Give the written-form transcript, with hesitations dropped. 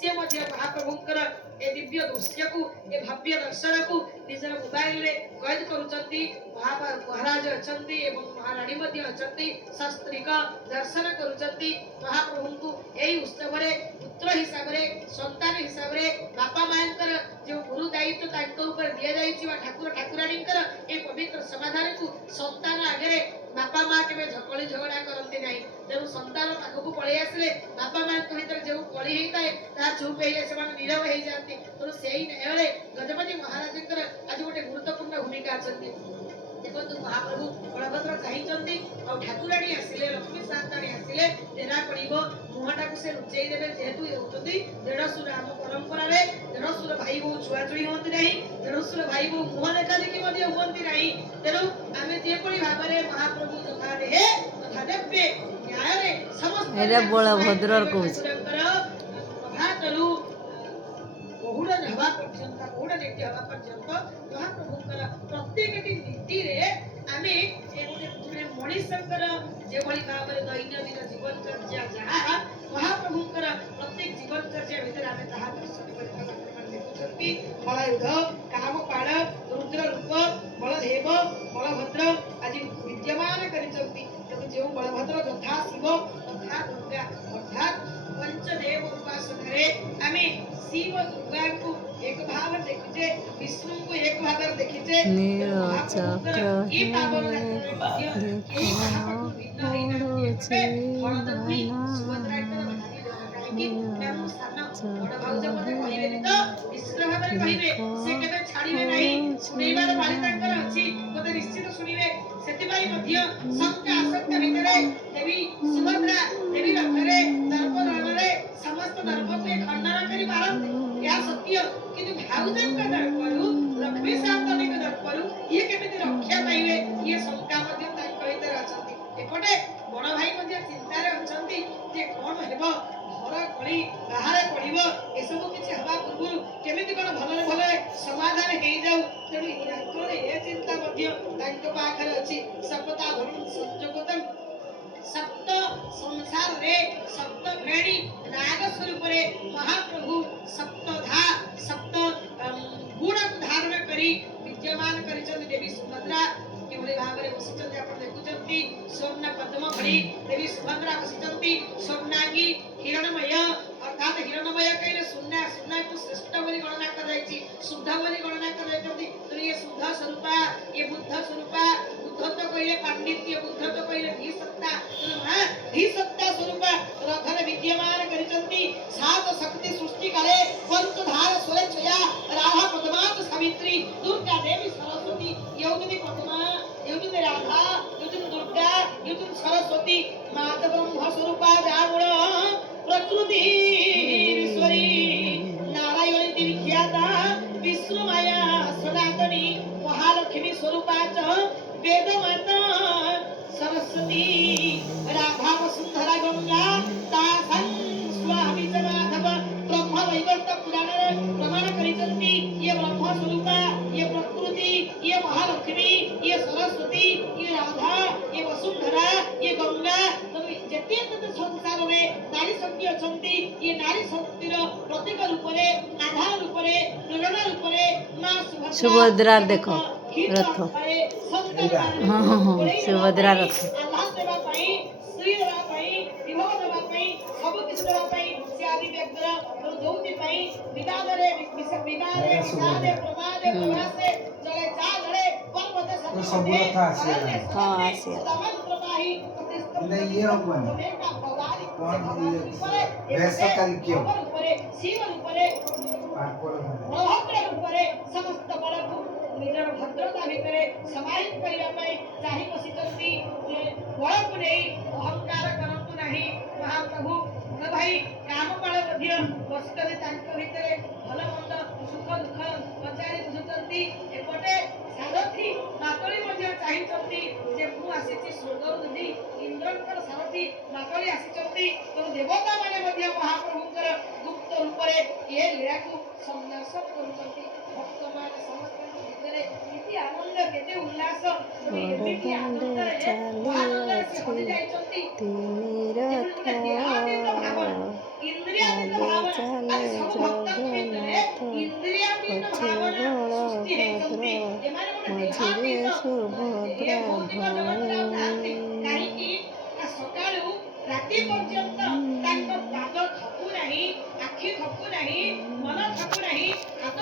से महाप्रभुंकर ए दिव्य दृश्य को ए भव्य दर्शन को निजर मोबाइल रे कैद करूचंती। महाराज अछंती एवं महारानी मध्ये अछंती शास्त्री का दर्शन करूचंती। महाप्रभु को एई उत्सव रे पुत्र हिसाब रे संतान हिसाब रे बापा मांकर जो गुरु दायित्व तांको ऊपर दिया जाईची वा ठाकुर ठाकुराणींकर ए पवित्र समाधान को संतान आगे बापा माँ के झकली झगड़ा करते नहीं। तेणु संतान पाखक पलि आसिले बापा माँ भीतर जो कली होता है ता चुप हो नीरव हो जाती। तेणु से न्याय गजपति महाराज आज गोटे गुरुत्वपूर्ण भूमिका अच्छी। देखो महाप्रभु बलभद्र चाहिए और ठाकुराणी आसिले लक्ष्मी साताणी आसिले तेरा पड़ो मुहटा को से लुचई देवे जेहेतु होती देढ़शुर आम परंपरा देढ़शुर भाई बो छुआ छुई होती नहीं। देढ़शुर भाई बो मुह देखा देखी होती नहीं। तेणु आम जेपरी भाव में महाप्रभु तथा देहे तथा देवे न्याय समस्त बलभद्र प्रभातरू बहुड़ हवा पर्यंत बहुड़ नीति हवा पर्यंत महाप्रभुंकर प्रत्येक नीति रे आमे मनीषंकर जे भली भाव में दैनंदिन जीवन चर्चा जहा महाप्रभुंकर प्रत्येक जीवन चर्चा भीतर आमे ताहा दर्शन करबा देखुछंती। बलयुध कामपाण रुद्र रूप बलदेव बलभद्र आज विद्यमान करिसंती। जो बलभद्र तथा शिव तथा दुर्गा अर्थात पंचदेव उपासना आमे शिव दुर्गा को एक भाव देखिचे विष्णु को एक भाव देखिचे ये पावन निश्चित शुणवे देवी सुभद्रा देवी रथरे दर्प समस्त दर्प को खंडन करी पारंती या सत्य किंतु भाउजन का दर्परु लक्ष्मी शांतनी का दर्परु ये केमिति रक्षा पाइबे ये शंका मध्ये तांको भीतर अछंती। एपटे बड़ भाई मध्ये चिंता रे अछंती जे कोन हेबो घर कली बाहर पड़िबो ए सब किछि हवा पूर्व केमिति कोन भले भले समाधान हे जाऊ। तेणु याकर ए चिंता मध्ये तांको पाखरे अछि। सपता धर्म संजोगतम सप्त संसार रे सप्त भेणी राग स्वरूप रे महाप्रभु सप्तधा सप्त गुण धारण करी विद्यमान करिछन। देवी सुभद्रा केवले भाव रे बसिछन आपण देखुछंती स्वर्ण पद्म भड़ी देवी सुभद्रा बसिछंती स्वर्णांगी हिरणमय अर्थात हिरणमय कइले सुन्ना सुन्ना को श्रेष्ठ बोली गणना कर जाईची शुद्ध बोली गणना कर जाईछंती। तो ये शुद्ध स्वरूपा ये बुद्ध स्वरूपा बुद्धत्व कइले पांडित्य बुद्धत्व कइले धी सत्ता हां धी सत्ता स्वरूपा रथरे विद्यमान करिसंती। सात शक्ति सृष्टि करे पंचधार स्वयंचया राधा पद्मात सावित्री दुर्गा देवी सरस्वती यौगिनी पद्मा यौगिनी राधा यौगिनी दुर्गा यौगिनी सरस्वती माता ब्रह्म स्वरूपा रावण प्रकृति ईश्वरी नारायणी देवी ख्याता विष्णु माया सनातनी महालक्ष्मी स्वरूपा वेद माता सरस्वती राधा वसुंधरा गंगा तासं स्वामी माधव ब्रह्म वैवर्त पुराण प्रमाण करिसंती। ये ब्रह्म स्वरूपा ये प्रकृति ये महालक्ष्मी ये सरस्वती ये राधा ये वसुंधरा ये गंगा जेते तते संसार में नारी शक्ति अछंती ये नारी शक्तिर प्रतीक रूप रे आधार रूप रे प्रेरणा रूप रे मां सुभद्रा देखो रथ हाँ हाँ हाँ सुभद्रा रथ निजर भद्रता भितरे समाहित करिया पई चाहि बसितंती जे बळ को नै अहंकार करंतु नाही। महाप्रभु बड़ भाई कामपाळ मध्ये बसितले तांको भितरे भल मंद सुख दुख पचारि बुझुतंती। एपटे सारथी मातळी मध्ये चाहितंती जे मु आसीची स्वर्गरु दि इंद्रकर सारथी मातळी आसीचंती। तो देवता माने मध्ये महाप्रभुंकर गुप्त रूप रे ये लीला को संदर्शन करूचंती। भक्त मान समस्त इति आनंद केते उल्लास एमिति आनंद रे आनंद से होई जायचंती। तीन रथ इंद्रिय भाव ସୃଷ୍ଟି ହେଇଛନ୍ତି ଏମାନେ ଗୋଟେ ମଝିରେ ଦେହାତୀତ ସୁଭଦ୍ରା ଏ ଭୌତିକ ଜଗତ